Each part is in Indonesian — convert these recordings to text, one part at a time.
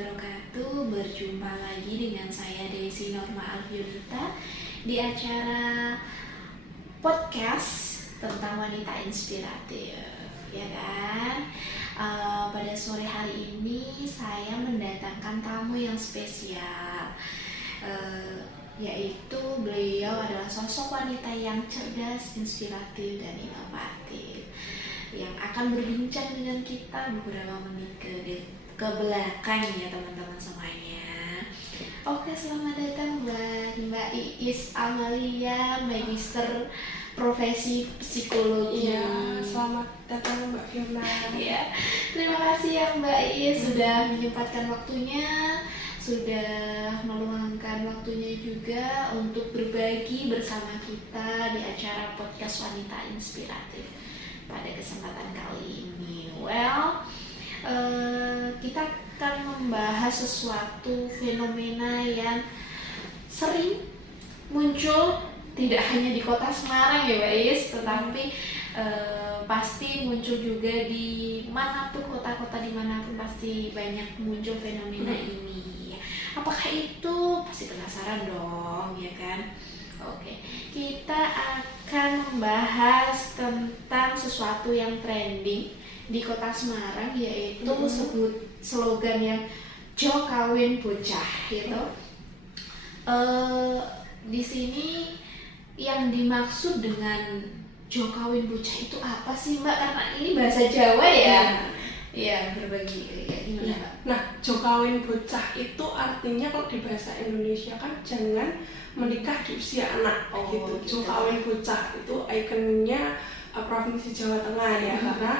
wabarakatuh. Berjumpa lagi dengan saya Desi Norma Alfiurita di acara podcast tentang wanita inspiratif, ya kan? Pada sore hari ini saya mendatangkan tamu yang spesial, yaitu beliau adalah sosok wanita yang cerdas, inspiratif, dan inovatif yang akan berbincang dengan kita beberapa menit ke belakang ya teman-teman semuanya. Oke, selamat datang Mbak Iis Amalia, Magister Profesi Psikologi. Iya, selamat datang Mbak Fiona. Ya, terima kasih ya Mbak Iis sudah menyempatkan waktunya, sudah meluangkan waktunya juga untuk berbagi bersama kita di acara podcast Wanita Inspiratif pada kesempatan kali ini. Kita akan membahas sesuatu fenomena yang sering muncul tidak hanya di kota Semarang ya Mbak Is, tetapi pasti muncul juga di manapun, kota-kota dimanapun pasti banyak muncul fenomena ini. Apakah itu? Pasti penasaran dong, ya kan? Oke, kita akan membahas tentang sesuatu yang trending di kota Semarang, yaitu slogan yang Jo Kawin Bocah gitu. Di sini yang dimaksud dengan Jo Kawin Bocah itu apa sih Mbak? Karena ini bahasa Jawa ya. Iya, berbagi ya, gimana Mbak? Nah, Jo Kawin Bocah itu artinya kalau di bahasa Indonesia kan jangan menikah di usia anak gitu. Jo Kawin Bocah itu ikonnya Provinsi Jawa Tengah ya, karena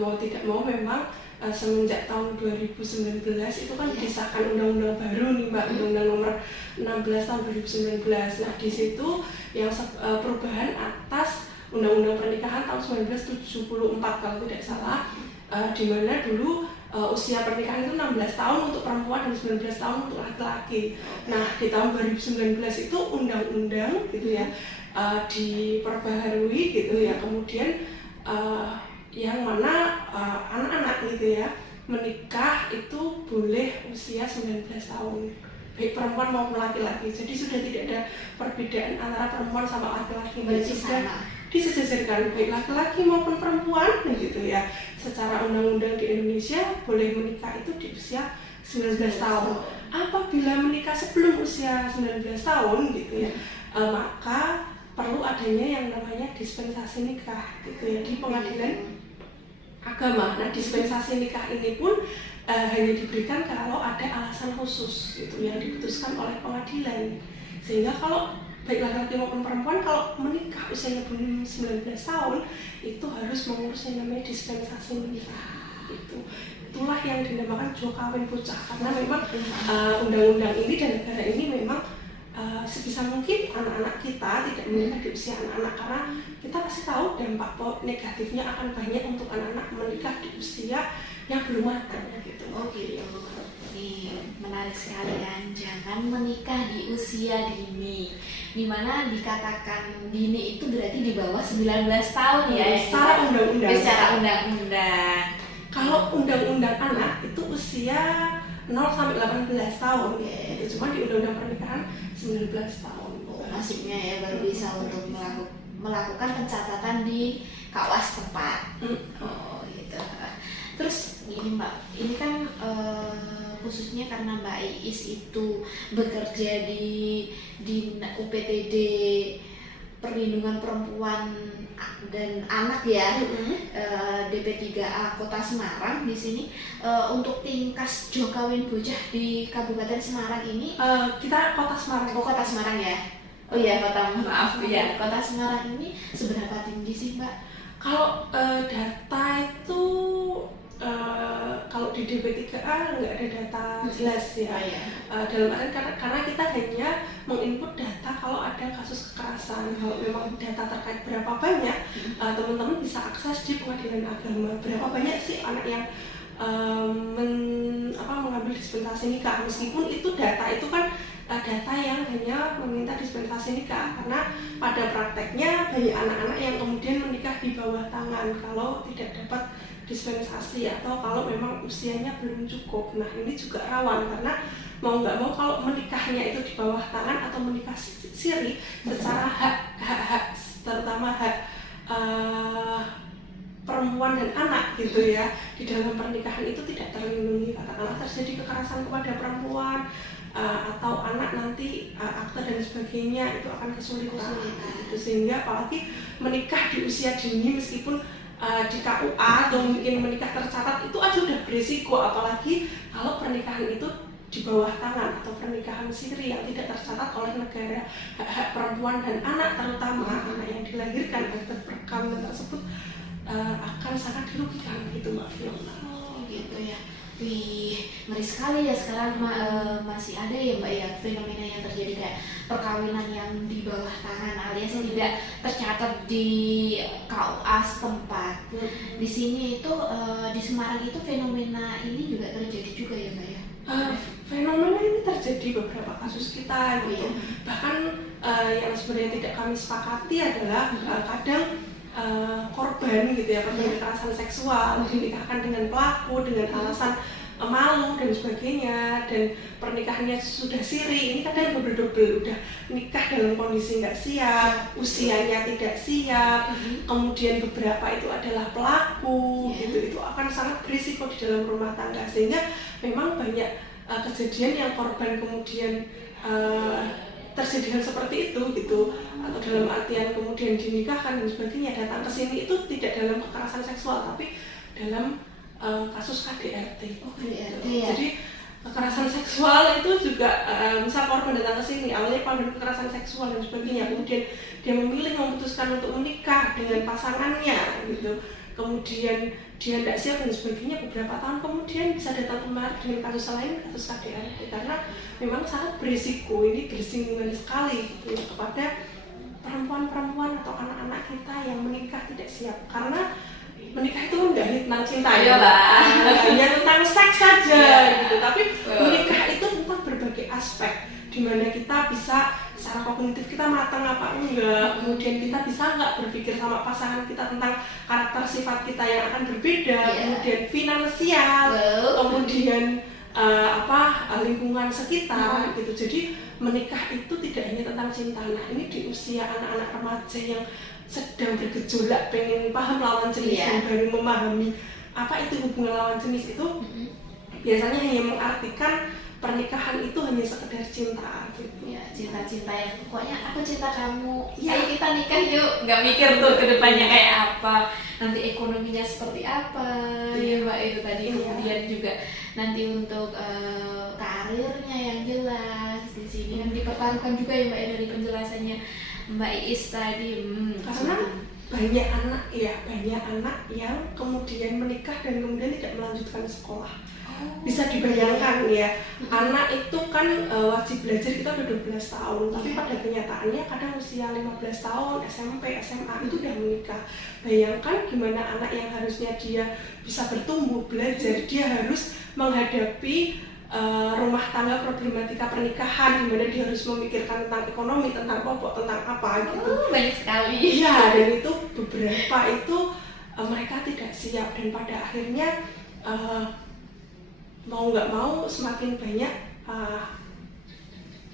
mau tidak mau memang semenjak tahun 2019 itu kan disahkan undang-undang baru nih Mbak, Undang-Undang Nomor 16 tahun 2019. Nah, di situ yang perubahan atas Undang-Undang Pernikahan tahun 1974 kalau tidak salah, di mana dulu usia pernikahan itu 16 tahun untuk perempuan dan 19 tahun untuk laki-laki. Nah, di tahun 2019 itu undang-undang gitu ya diperbaharui gitu ya, kemudian yang mana anak-anak gitu ya menikah itu boleh usia 19 tahun, baik perempuan maupun laki-laki. Jadi sudah tidak ada perbedaan antara perempuan sama laki-laki, sudah disejajarkan baik laki-laki maupun perempuan gitu ya. Secara undang-undang di Indonesia boleh menikah itu di usia 19 tahun. Apabila menikah sebelum usia 19 tahun gitu ya, maka perlu adanya yang namanya dispensasi nikah gitu ya di pengadilan agama. Nah, dispensasi nikah ini pun hanya diberikan kalau ada alasan khusus gitu yang diputuskan oleh pengadilan. Sehingga kalau baik laki-laki maupun perempuan kalau menikah usianya belum 19 tahun itu harus mengurus yang namanya dispensasi nikah gitu. Itulah yang dinamakan Jo Kawin Bocah, karena memang undang-undang ini dan negara ini memang sebisa mungkin anak-anak kita tidak menikah di usia anak-anak, karena kita pasti tahu dampak negatifnya akan banyak untuk anak-anak menikah di usia yang belum matang gitu. Oke, ini menarik sekali kan, jangan menikah di usia dini, dimana dikatakan dini itu berarti di bawah 19 tahun ya, secara undang-undang. Secara undang-undang. Kalau undang-undang anak itu usia 0 sampai 18 tahun gitu. Cuma di undang-undang pernikahan 19 tahun. Maksudnya ya baru bisa untuk melakukan pencatatan di KUAS tempat. Oh gitu. Terus gini Mbak, ini kan khususnya karena Mbak Iis itu bekerja di UPTD Perlindungan Perempuan dan Anak ya, DP3A Kota Semarang di sini. Untuk tingkas Jo Kawin Bocah di Kabupaten Semarang ini, kita Kota Semarang. Kota Semarang ya. Oh iya, maaf ya. Kota Semarang ini seberapa tinggi sih Mbak? Kalau data itu kalau di DP3A nggak ada data jelas ya. Dalam artian karena kita hanya menginput data kalau ada kasus kekerasan. Kalau memang data terkait berapa banyak, teman-teman bisa akses di pengadilan agama. Berapa banyak sih anak yang mengambil dispensasi nikah, meskipun itu data itu kan data yang hanya meminta dispensasi nikah, karena pada prakteknya banyak anak-anak yang kemudian menikah di bawah tangan kalau tidak dapat dispensasi atau kalau memang usianya belum cukup. Nah ini juga rawan karena mau nggak mau kalau menikahnya itu di bawah tangan atau menikah siri, secara hak terutama hak perempuan dan anak gitu ya, di dalam pernikahan itu tidak terlindungi. Katakanlah terjadi kekerasan kepada perempuan atau anak nanti akte dan sebagainya itu akan kesulitan gitu. Sehingga apalagi menikah di usia dini meskipun di KUA atau mungkin menikah tercatat itu aja udah berisiko, apalagi kalau pernikahan itu di bawah tangan atau pernikahan siri yang tidak tercatat oleh negara. Hak perempuan dan anak, terutama anak yang dilahirkan akibat perkawinan tersebut akan sangat dirugikan gitu Mbak Fiona. Oh gitu ya. Wih, ngeri sekali ya sekarang masih ada ya Mbak ya fenomena yang terjadi kayak perkawinan yang di bawah tangan alias tidak tercatat di KUA setempat. Di sini itu di Semarang itu fenomena ini juga terjadi juga ya Mbak ya? Fenomena ini terjadi beberapa kasus kita gitu. Bahkan yang sebenarnya tidak kami sepakati adalah kadang korban gitu ya, korban kekerasan seksual dinikahkan dengan pelaku dengan alasan malu dan sebagainya, dan pernikahannya sudah siri. Ini kadang double udah nikah dalam kondisi nggak siap, usianya tidak siap, kemudian beberapa itu adalah pelaku gitu. Itu akan sangat berisiko di dalam rumah tangga, sehingga memang banyak kejadian yang korban kemudian terjadi hal seperti itu gitu, atau dalam artian kemudian dinikahkan dan sebagainya, datang ke sini itu tidak dalam kekerasan seksual tapi dalam kasus KDRT. Oh, KDRT ya. Jadi kekerasan seksual itu juga misal korban datang ke sini awalnya korban kekerasan seksual dan sebagainya, kemudian dia memilih memutuskan untuk menikah dengan pasangannya gitu, kemudian dia tidak siap dan sebagainya, beberapa tahun kemudian bisa datang kemari dengan kasus lain, kasus KDRT, karena memang sangat berisiko, ini bersinggungan sekali gitu, kepada perempuan-perempuan atau anak-anak kita yang menikah tidak siap. Karena menikah itu kan nggak hanya tentang cinta ya, hanya tentang seks saja gitu, tapi menikah itu tentang berbagai aspek, di mana kita bisa secara kognitif kita matang apa enggak, kemudian kita bisa nggak berpikir sama pasangan kita tentang karakter sifat kita yang akan berbeda, kemudian finansial, kemudian lingkungan sekitar gitu. Jadi menikah itu tidak hanya tentang cinta. Nah ini di usia anak-anak remaja yang sedang bergejolak pengen paham lawan jenis dan baru memahami apa itu hubungan lawan jenis itu, biasanya hanya mengartikan pernikahan itu hanya sekedar cinta gitu. Ya, cinta-cinta yang pokoknya aku cinta kamu, ayo kita nikah yuk, nggak mikir tuh kedepannya kayak apa, nanti ekonominya seperti apa ya Mbak itu tadi. Kemudian juga nanti untuk karirnya yang jelas di sini kan dipertaruhkan juga ya Mbak ya dari penjelasannya Mbak Iis tadi. Karena banyak anak yang kemudian menikah dan kemudian tidak melanjutkan sekolah. Bisa dibayangkan ya, anak itu kan wajib belajar kita udah 12 tahun, tapi pada kenyataannya kadang usia 15 tahun, SMP, SMA itu udah menikah. Bayangkan gimana anak yang harusnya dia bisa bertumbuh, belajar, dia harus menghadapi rumah tangga, problematika pernikahan, dimana dia harus memikirkan tentang ekonomi, tentang pokok, tentang apa gitu. Banyak sekali. Iya, dan itu beberapa itu mereka tidak siap, dan pada akhirnya mau nggak mau semakin banyak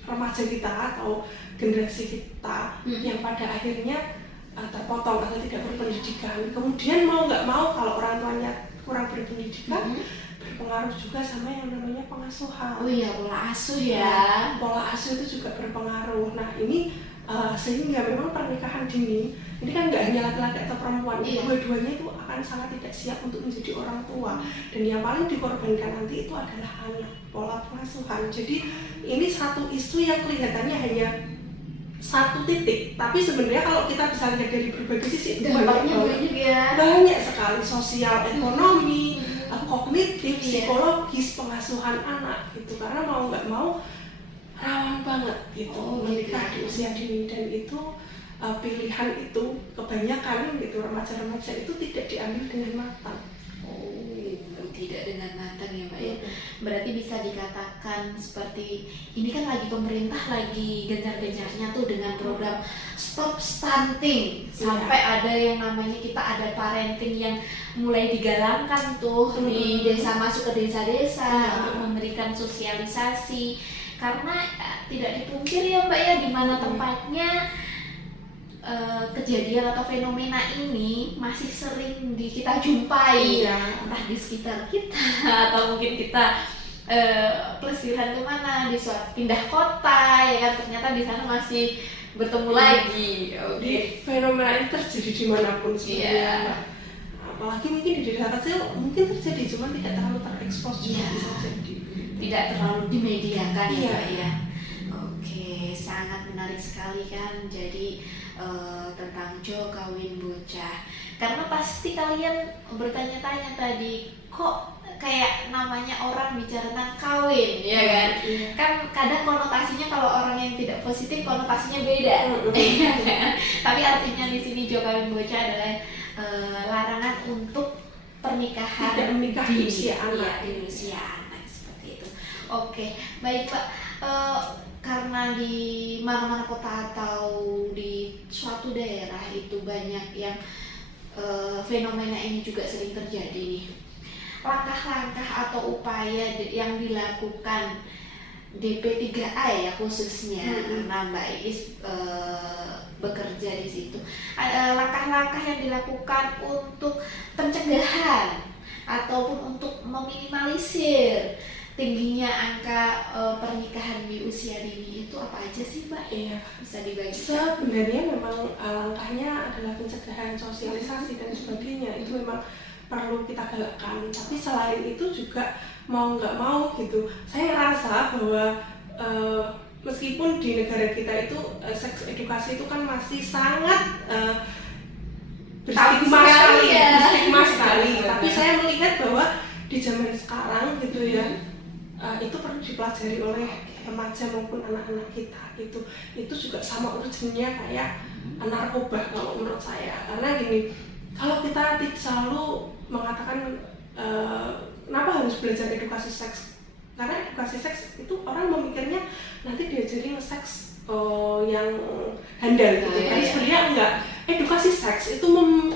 remaja kita atau generasi kita yang pada akhirnya terpotong atau tidak berpendidikan. Kemudian mau nggak mau kalau orang tuanya kurang berpendidikan, berpengaruh juga sama yang namanya pengasuhan. Oh iya, pola asuh ya. Pola asuh itu juga berpengaruh. Nah ini sehingga memang pernikahan dini ini kan nggak hanya laki-laki atau perempuan, dua-duanya itu akan sangat tidak siap untuk menjadi orang tua, dan yang paling dikorbankan nanti itu adalah anak, pola pengasuhan. Jadi ini satu isu yang kelihatannya hanya satu titik, tapi sebenarnya kalau kita bisa lihat dari berbagai sisi itu banyak sekali, sosial, ekonomi, kognitif, psikologis, pengasuhan anak gitu. Karena mau nggak mau rawan banget gitu menikah di usia dini, dan itu pilihan itu kebanyakan gitu remaja-remaja itu tidak diambil dengan matang. Oh, tidak dengan matang ya Mbak ya. Berarti bisa dikatakan seperti ini kan lagi pemerintah lagi gencar-gencarnya tuh dengan program stop stunting, sampai ada yang namanya kita ada parenting yang mulai digalangkan tuh di desa, masuk ke desa-desa untuk memberikan sosialisasi, karena tidak dipungkiri ya Mbak ya, di mana tempatnya kejadian atau fenomena ini masih sering kita jumpai, entah di sekitar kita atau mungkin kita pelesiran kemana, di suatu pindah kota ya kan, ternyata di sana masih bertemu lagi. Di fenomena ini terjadi dimanapun sebenarnya. Apalagi mungkin di desa kecil mungkin terjadi, cuman tidak terlalu terekspos juga bisa jadi. Tidak terlalu dimediakan ya Mbak ya. Oke, sangat menarik sekali kan. Jadi tentang Jo kawin bocah, karena pasti kalian bertanya-tanya tadi, kok kayak namanya orang bicara tentang kawin ya kan? Kan kadang konotasinya kalau orang yang tidak positif konotasinya beda. Tapi artinya di sini Jo kawin bocah adalah larangan untuk pernikahan tidak menikah di usia anak. Di usia anak seperti itu. Oke, baik Pak. Karena di mana-mana kota atau di suatu daerah itu banyak yang fenomena ini juga sering terjadi nih. Langkah-langkah atau upaya yang dilakukan DP3A ya khususnya, nah Mbak Iis bekerja di situ. Langkah-langkah yang dilakukan untuk pencegahan ataupun untuk meminimalisir tingginya angka pernikahan di usia dini itu apa aja sih Mbak? Bisa dibagi? Sebenarnya memang langkahnya adalah pencegahan, sosialisasi dan sebagainya, itu memang perlu kita galakkan. Tapi selain itu juga mau nggak mau gitu, saya rasa bahwa meskipun di negara kita itu seks edukasi itu kan masih sangat berstigma sekali, tapi saya melihat bahwa di zaman sekarang gitu ya, itu perlu dipelajari oleh remaja maupun anak-anak kita gitu. Itu juga sama urgennya kayak narkoba kalau menurut saya, karena gini, kalau kita selalu mengatakan kenapa harus belajar edukasi seks, karena edukasi seks itu orang memikirnya nanti diajari nge-seks yang handal gitu. Tapi sebenarnya enggak. Edukasi seks itu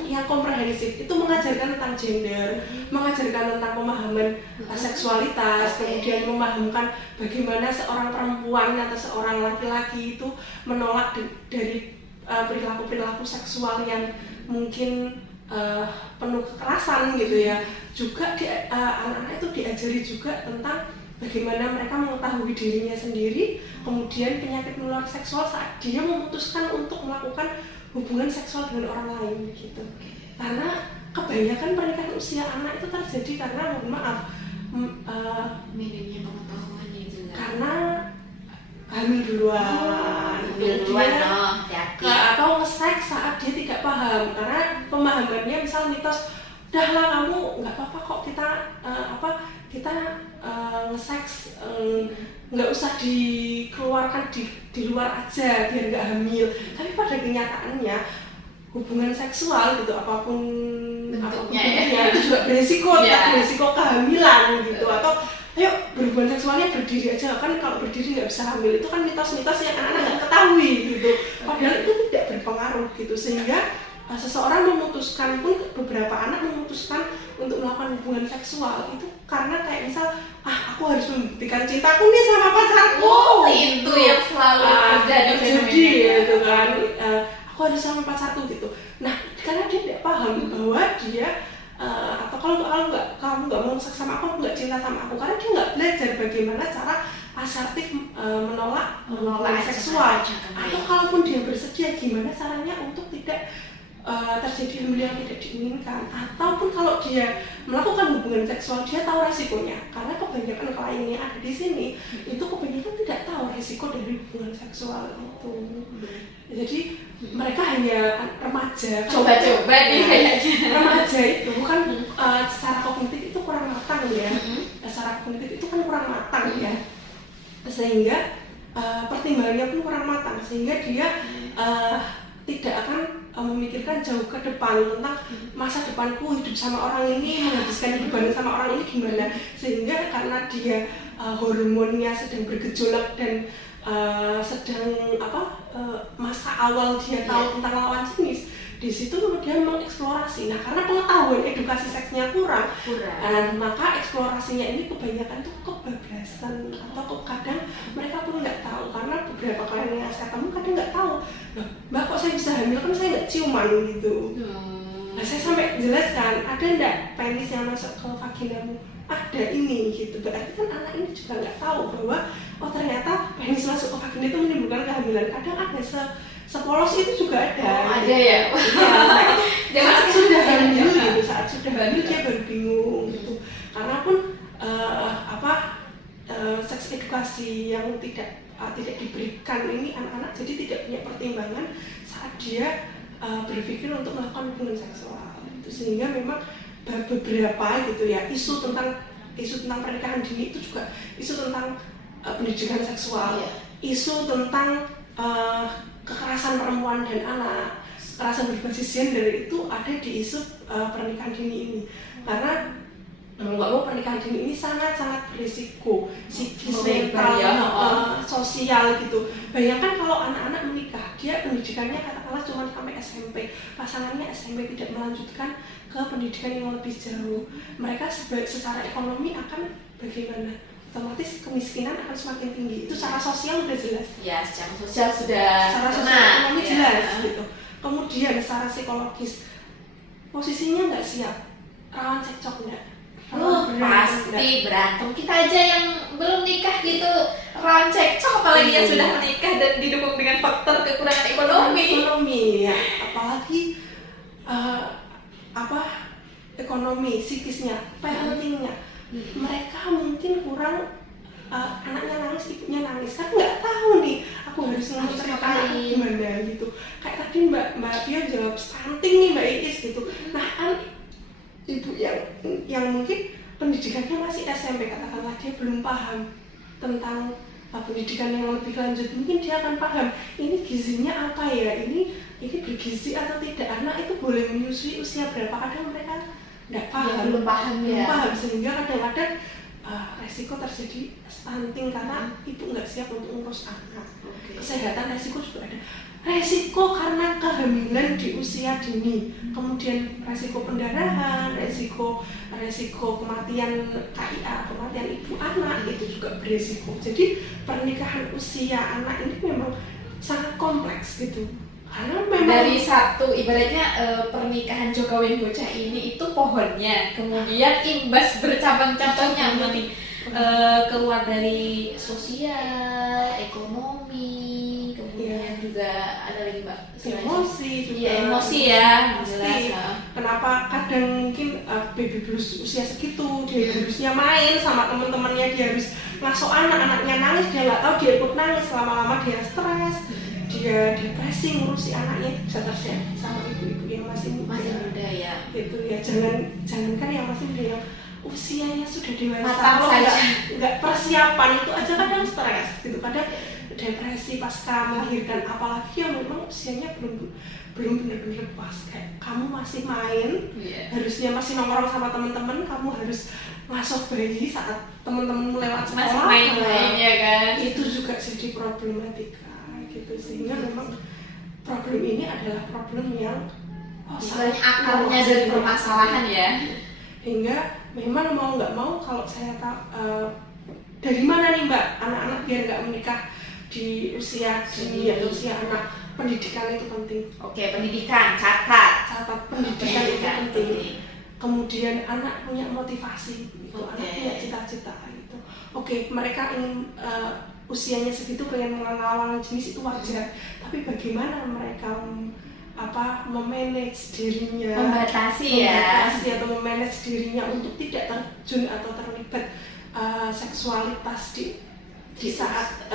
yang komprehensif, itu mengajarkan tentang gender, mengajarkan tentang pemahaman seksualitas, kemudian memahamkan bagaimana seorang perempuan atau seorang laki-laki itu menolak dari perilaku-perilaku seksual yang mungkin penuh kekerasan gitu ya. Juga anak-anak itu diajari juga tentang bagaimana mereka mengetahui dirinya sendiri, kemudian penyakit menular seksual saat dia memutuskan untuk melakukan hubungan seksual dengan orang lain gitu. Karena kebanyakan pernikahan usia anak itu terjadi karena, mohon maaf, minimnya pengetahuan itu karena hamil duluan, atau nge-seks saat dia tidak paham, karena pemahamannya misal mitos, dah lah kamu nggak apa-apa kok kita nge-seks, nggak usah dikeluarkan di luar aja biar nggak hamil. Tapi pada kenyataannya hubungan seksual gitu apapun bentuknya itu juga beresiko kehamilan gitu. Atau ayo berhubungan seksualnya berdiri aja, kan kalau berdiri nggak bisa hamil, itu kan mitos-mitos yang anak-anak nggak ketahui gitu. Padahal itu tidak berpengaruh gitu, sehingga seseorang memutuskan pun, beberapa anak memutuskan untuk melakukan hubungan seksual itu karena kayak misal, aku harus membuktikan cintaku nih sama pacarku. Itu yang selalu terjadi gitu kan, aku harus sama pacarku gitu. Nah, karena dia tidak paham bahwa dia atau kalau kamu nggak mau seks sama aku nggak cinta sama aku, karena dia nggak belajar bagaimana cara asertif menolak seksual. Atau kalaupun dia bersedia, gimana caranya untuk tidak terjadi hamil yang tidak diinginkan. Ataupun kalau dia melakukan hubungan seksual, dia tahu resikonya, karena kebanyakan klien yang ada di sini itu kebanyakan tidak tahu resiko dari hubungan seksual itu. Jadi mereka hanya remaja, coba-coba nih kayaknya. Remaja itu kan secara kognitif itu kurang matang ya, secara kognitif itu kan kurang matang ya, sehingga pertimbangannya pun kurang matang, sehingga dia tidak akan memikirkan jauh ke depan tentang masa depanku hidup sama orang ini, menghabiskan hidup bareng sama orang ini gimana, sehingga karena dia hormonnya sedang bergejolak dan sedang masa awal dia tahu tentang lawan jenis, di situ dia mengeksplorasi. Nah, karena pengetahuan edukasi seksnya kurang. Maka eksplorasinya ini kebanyakan tuh kebablasan, atau kadang mereka pun nggak tahu, karena beberapa kali yang saya temukan kadang nggak tahu, nah, Mbak kok saya bisa hamil, kan saya nggak ciuman gitu. Nah, saya sampai jelaskan, ada nggak penis yang masuk ke vaginamu? Ada ini gitu. Berarti kan anak ini juga nggak tahu bahwa oh ternyata penis masuk ke vagina itu menimbulkan kehamilan. Kadang ada sepolos itu juga ada. Ada ya. Iya. Saat sudah hamil gitu, saat sudah hamil dia baru bingung gitu. Karena pun seks edukasi yang tidak diberikan ini anak-anak jadi tidak punya pertimbangan saat dia berpikir untuk melakukan hubungan seksual. Itu sehingga memang beberapa gitu ya isu tentang pernikahan dini itu juga isu tentang pendidikan seksual, isu tentang kekerasan perempuan dan anak, kekerasan berbasis gender itu ada di isu pernikahan dini ini. Karena mau nggak mau pernikahan dini ini sangat-sangat berisiko psikis, mental, sosial gitu. Bayangkan kalau anak-anak menikah, dia pendidikannya katakanlah cuma sampai SMP, pasangannya SMP tidak melanjutkan ke pendidikan yang lebih jauh. Mereka secara ekonomi akan bagaimana? Otomatis kemiskinan akan semakin tinggi. Itu secara sosial sudah jelas. Ya, secara sosial sudah. Secara sosial ekonomi jelas gitu. Kemudian secara psikologis posisinya nggak siap, rawan cekcok nggak? Pasti berantem. Kita aja yang belum nikah gitu rawan cekcok, apalagi yang sudah menikah dan didukung dengan faktor kekurangan ekonomi ya. Apalagi ekonomi, psikisnya, parentingnya. Mereka mungkin kurang, anaknya nangis, ibunya nangis, kan nggak tahu nih aku harus menceritakan gimana gitu. Kayak tadi Mbak Pia jawab stunting nih Mbak Iis gitu. Nah, ibu yang mungkin pendidikannya masih SMP, katakanlah dia belum paham tentang pendidikan yang lebih lanjut, mungkin dia akan paham ini gizinya apa ya, ini bergizi atau tidak, anak itu boleh menyusui usia berapa. Kadang mereka nggak paham, belum paham, sehingga kadang-kadang resiko terjadi stunting karena ibu nggak siap untuk ngurus anak. Kesehatan resiko juga ada. Resiko karena kehamilan di usia dini, kemudian resiko pendarahan, resiko kematian KIA, kematian ibu anak itu juga beresiko. Jadi pernikahan usia anak ini memang sangat kompleks gitu. Karena memang dari satu ibaratnya pernikahan Jokowi bocah ini itu pohonnya, kemudian imbas bercabang-cabangnya berarti keluar dari sosial, ekonomi, kemudian juga ada lagi Mbak emosi juga. Iya, emosi ya. Jelas. Kenapa kadang mungkin baby blues usia segitu dia harusnya main sama teman-temannya, dia harus ngasuh anaknya nangis, dia nggak tahu dia ikut nangis, lama-lama dia stres, dia depresi ngurusi anaknya, bisa terjadi sama ibu-ibu yang masih muda ya. Gitu ya, jangankan yang masih muda, yang usianya sudah dewasa, nggak persiapan itu aja kadang stres gitu, kadang depresi pasca melahirkan, apalagi yang memang usianya belum benar-benar pas. Kayak kamu masih main, harusnya masih nongkrong sama teman-teman, kamu harus ngasuh bayi saat teman-temanmu lewat sekolah, masih main-main ya kan, itu juga jadi problematika gitu. Sehingga memang problem ini adalah problem yang akarnya dari permasalahan ya. Hingga memang mau nggak mau, kalau saya tahu dari mana nih Mbak anak-anak biar nggak menikah di usia dini atau usia anak, pendidikan itu penting. Oke, pendidikan, catat pendidikan itu penting. Kemudian anak punya motivasi, itu anak punya cita-cita gitu. Oke, mereka ingin usianya segitu pengen mengenal jenis itu wajar, tapi bagaimana mereka memanage dirinya, membatasi atau memanage dirinya untuk tidak terjun atau terlibat seksualitas di saat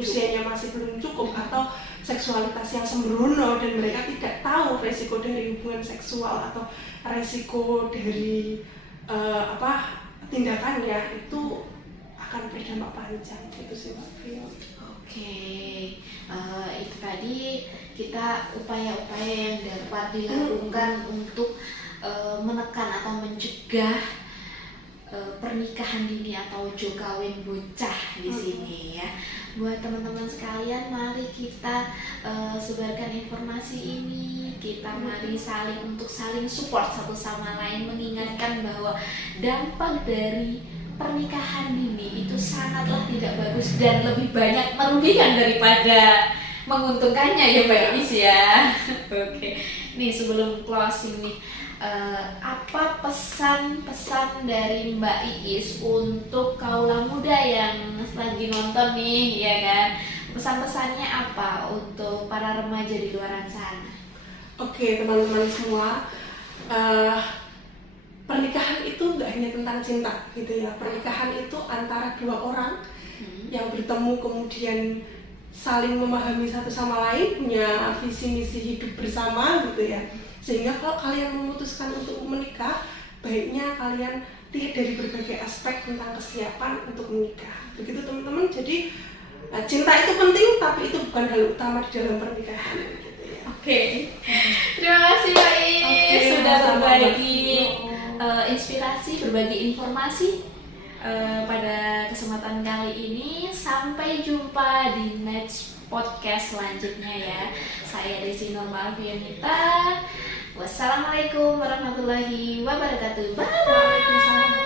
usianya masih belum cukup, atau seksualitas yang sembrono dan mereka tidak tahu resiko dari hubungan seksual atau resiko dari tindakannya, itu akan berdampak panjang. Itu sih Mbak Vio. Oke, itu tadi kita upaya-upaya yang dapat dilakukan untuk menekan atau mencegah pernikahan dini atau jo kawin bocah di sini ya. Buat teman-teman sekalian, mari kita sebarkan informasi ini. Kita mari saling support satu sama lain, mengingatkan bahwa dampak dari pernikahan dini itu sangatlah tidak bagus dan lebih banyak merugikan daripada menguntungkannya ya Mbak Is ya. Oke. Nih sebelum closing nih, apa pesan-pesan dari Mbak Iis untuk kaula muda yang lagi nonton nih ya kan? Pesan-pesannya apa untuk para remaja di luar sana? Oke teman-teman semua, pernikahan itu nggak hanya tentang cinta gitu ya. Pernikahan itu antara dua orang yang bertemu kemudian saling memahami satu sama lain, punya visi misi hidup bersama gitu ya. Sehingga kalau kalian memutuskan untuk menikah, baiknya kalian lihat dari berbagai aspek tentang kesiapan untuk menikah. Begitu teman-teman. Jadi cinta itu penting, tapi itu bukan hal utama di dalam pernikahan gitu ya. Oke. Terima kasih Mbak Iis sudah berbagi inspirasi, berbagi informasi pada kesempatan kali ini. Sampai jumpa di next podcast selanjutnya ya. Saya Desi Norma Alfianita. Wassalamualaikum warahmatullahi wabarakatuh. Bye bye.